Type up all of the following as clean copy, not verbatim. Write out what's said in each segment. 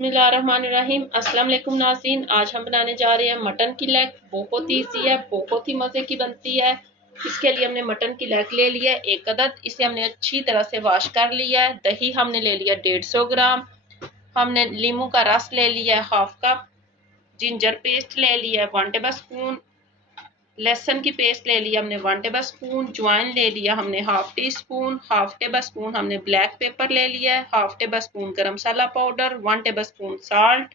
बिस्मिल्लाहिर्रहमानिर्रहीम। अस्सलाम वालेकुम नाज़रीन, आज हम बनाने जा रहे हैं मटन की लेग। बहुत ईजी है, बहुत ही मज़े की बनती है। इसके लिए हमने मटन की लेग ले लिया है 1 अदद। इसे हमने अच्छी तरह से वॉश कर लिया है। दही हमने ले लिया 150 ग्राम। हमने नींबू का रस ले लिया है हाफ कप। जिंजर पेस्ट ले लिया है 1 टेबल स्पून। लहसुन की पेस्ट ले लिया हमने 1 टेबल स्पून। ज्वाइन ले लिया हमने half teaspoon. Half tablespoon हमने ब्लैक पेपर ले लिया है। Half tablespoon garam masala powder. 1 tablespoon salt.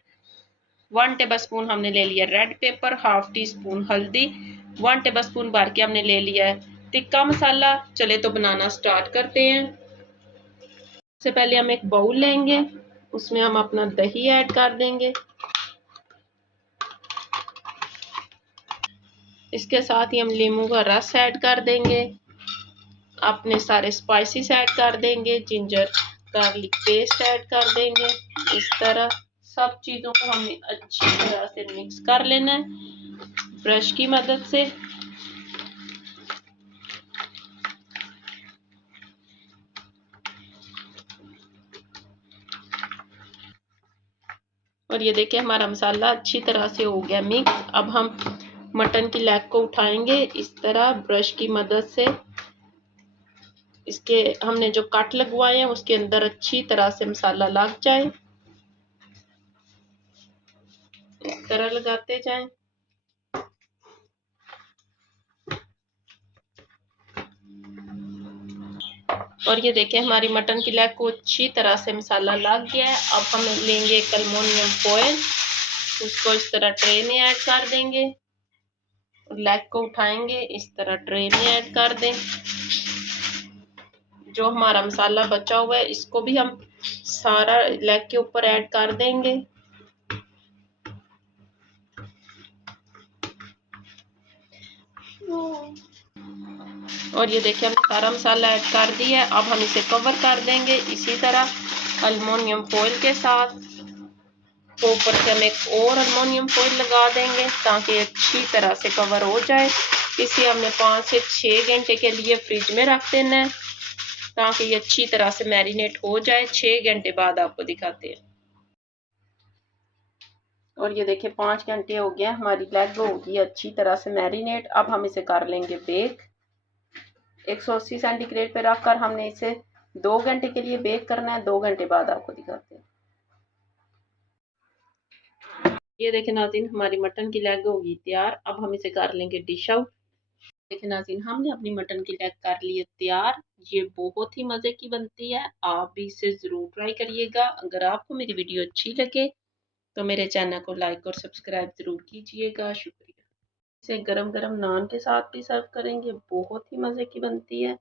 1 tablespoon हमने ले लिया red pepper. Half teaspoon हल्दी। 1 टेबल स्पून भर के हमने ले लिया है टिक्का मसाला। चले तो बनाना स्टार्ट करते हैं। सबसे पहले हम एक बाउल लेंगे, उसमें हम अपना दही ऐड कर देंगे। इसके साथ ही हम नींबू का रस ऐड कर देंगे। अपने सारे स्पाइसेस ऐड कर देंगे। जिंजर गार्लिक पेस्ट ऐड कर देंगे। इस तरह सब चीज़ों को हमें अच्छी तरह से मिक्स कर लेना है ब्रश की मदद से। और ये देखिए हमारा मसाला अच्छी तरह से हो गया मिक्स। अब हम मटन की लेग को उठाएंगे इस तरह ब्रश की मदद से। इसके हमने जो कट लगवाए हैं उसके अंदर अच्छी तरह से मसाला लग जाए, इस तरह लगाते जाएं। और ये देखिए हमारी मटन की लेग को अच्छी तरह से मसाला लग गया है। अब हम लेंगे एक अल्मोनियम फॉइल, उसको इस तरह ट्रे में ऐड कर देंगे और लेग को उठाएंगे इस तरह ट्रे में ऐड कर दें। जो हमारा मसाला बचा हुआ है इसको भी हम सारा लेग के ऊपर ऐड कर देंगे। और ये देखिए हमने सारा मसाला ऐड कर दिया है। अब हम इसे कवर कर देंगे इसी तरह अल्मोनियम फॉइल के साथ। तो ऊपर से हम एक और अल्मोनियम फॉइल लगा देंगे ताकि अच्छी तरह से कवर हो जाए। इसे हमने 5 से 6 घंटे के लिए फ्रिज में रख देना है ताकि ये अच्छी तरह से मैरिनेट हो जाए। 6 घंटे बाद आपको दिखाते हैं। और ये देखिए 5 घंटे हो गए, हमारी लेग होगी अच्छी तरह से मैरिनेट। अब हम इसे कर लेंगे बेक। 180 सेंटीग्रेड पे रखकर हमने इसे 2 घंटे के लिए बेक करना है। 2 घंटे बाद आपको दिखाते हैं। ये देखिए नाज़रीन हमारी मटन की लेग होगी तैयार। अब हम इसे कर लेंगे डिश आउट। देखिए नाज़रीन हमने अपनी मटन की लेग कर ली है तैयार। ये बहुत ही मज़े की बनती है, आप भी इसे ज़रूर ट्राई करिएगा। अगर आपको मेरी वीडियो अच्छी लगे तो मेरे चैनल को लाइक और सब्सक्राइब ज़रूर कीजिएगा। शुक्रिया। इसे गरम गरम नान के साथ भी सर्व करेंगे, बहुत ही मज़े की बनती है।